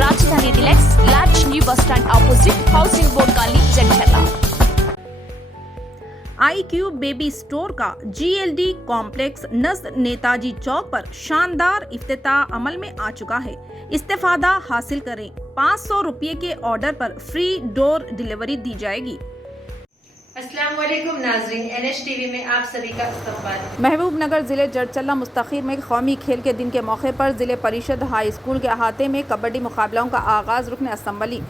రాజధాని deluxe large new bus stand opposite housing board colony Jandla. iCube baby store का GLD complex नज़द नेताजी चौक पर शानदार इफ्तिताह अमल में आ चुका है। इस्तेफादा हासिल करें। 500 रुपये के ऑर्डर पर फ्री डोर डिलीवरी दी जाएगी। अस्सलाम वालेकुम नाज़रीन, NH TV में आप सभी का इस्तकबाल। महबूबनगर जिले जड़चल्ला मुस्तखीर में कौमी खेल के दिन के मौके पर जिले परिषद हाई स्कूल के अहाते में कबड्डी मुकाबलों का आगाज़ रुकन assembly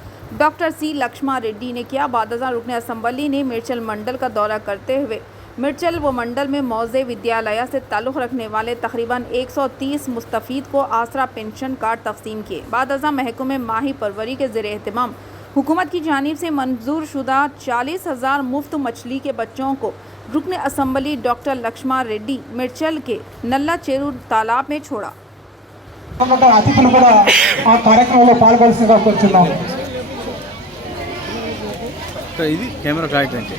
doctor C Laxma Reddy ने किया। बादजा रुकन असम्बली ने मिर्चल मंडल का दौरा करते हुए मिर्चल व मंडल में मौजे विद्यालय से ताल्लुक़ रखने वाले तकरीबन 130 मुस्तफ़ीद को आसरा पेंशन कार्ड तकसीम किए। बादजा महकमे माही परवरी के ज़ेर एहतमाम हुकूमत की जानिब से मंजूर शुदा 40,000 मुफ्त मछली के बच्चों को रुकन असम्बली डॉक्टर लक्ष्मा रेड्डी मिर्चल के नल्ला चेरू तालाब में छोड़ा। అతిథులు కూడా ఆ కార్యక్రమంలో పాల్గొనాల్సిందిగా కోరుతున్నాము। ఇది కెమెరా కరెక్ట్ అంటే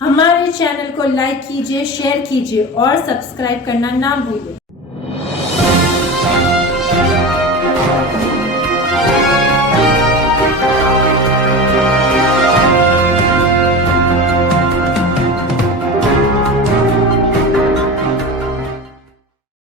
हमारे चैनल को लाइक कीजिए, शेयर कीजिए और सब्सक्राइब करना ना भूलिए।